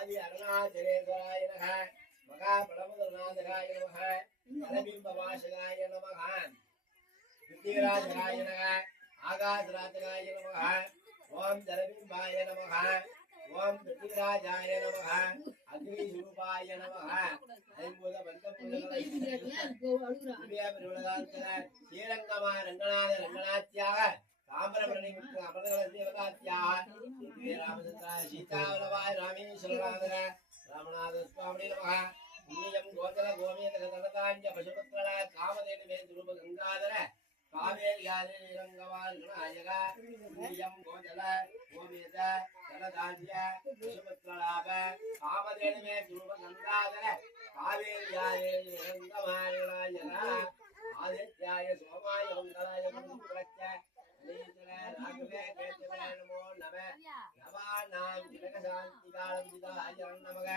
ஆதி அருணாச்சலேஸ்வராய நமக மகா பலமுதநாதகாய நமக ஜலபிம்பவாசகாய நமக வித்யராஜகாய நமக ஆகாசராஜகாய நமக ஓம் ஜலபிம்பாய நமக ஓம் வித்யராஜாய நமக அக்னிஸ்வரூபாய நமக ஐம்பூத பஞ்சபூதங்களை ஸ்ரீரங்கமா ரங்கநாத ரங்கநாத்யாக தாமிரபரணி அமரங்கள தேவதாத்யாக ராமச்சந்திரா சீதாவலவாய ராமேஸ்வரநாதக ராமநாத சுவாமி நமக புண்ணியம் கோதல கோமேத தடதாஞ்ச பசுபத்ரள காமதேனு மே துருப கங்காதர காவேரியாதே ரங்கவால் கணாயக புண்ணியம் கோதல கோமேத தடதாஞ்ச பசுபத்ரளாப காமதேனு மே துருப கங்காதர காவேரியாதே ரங்கவால் கணாயக ஆதித்யாய சோமாய மங்களாய மங்களச்ச ராகவே கேத்தவே நமோ நம நவானாம் ஜனகசாந்தி காலம் ஜிதாய நமக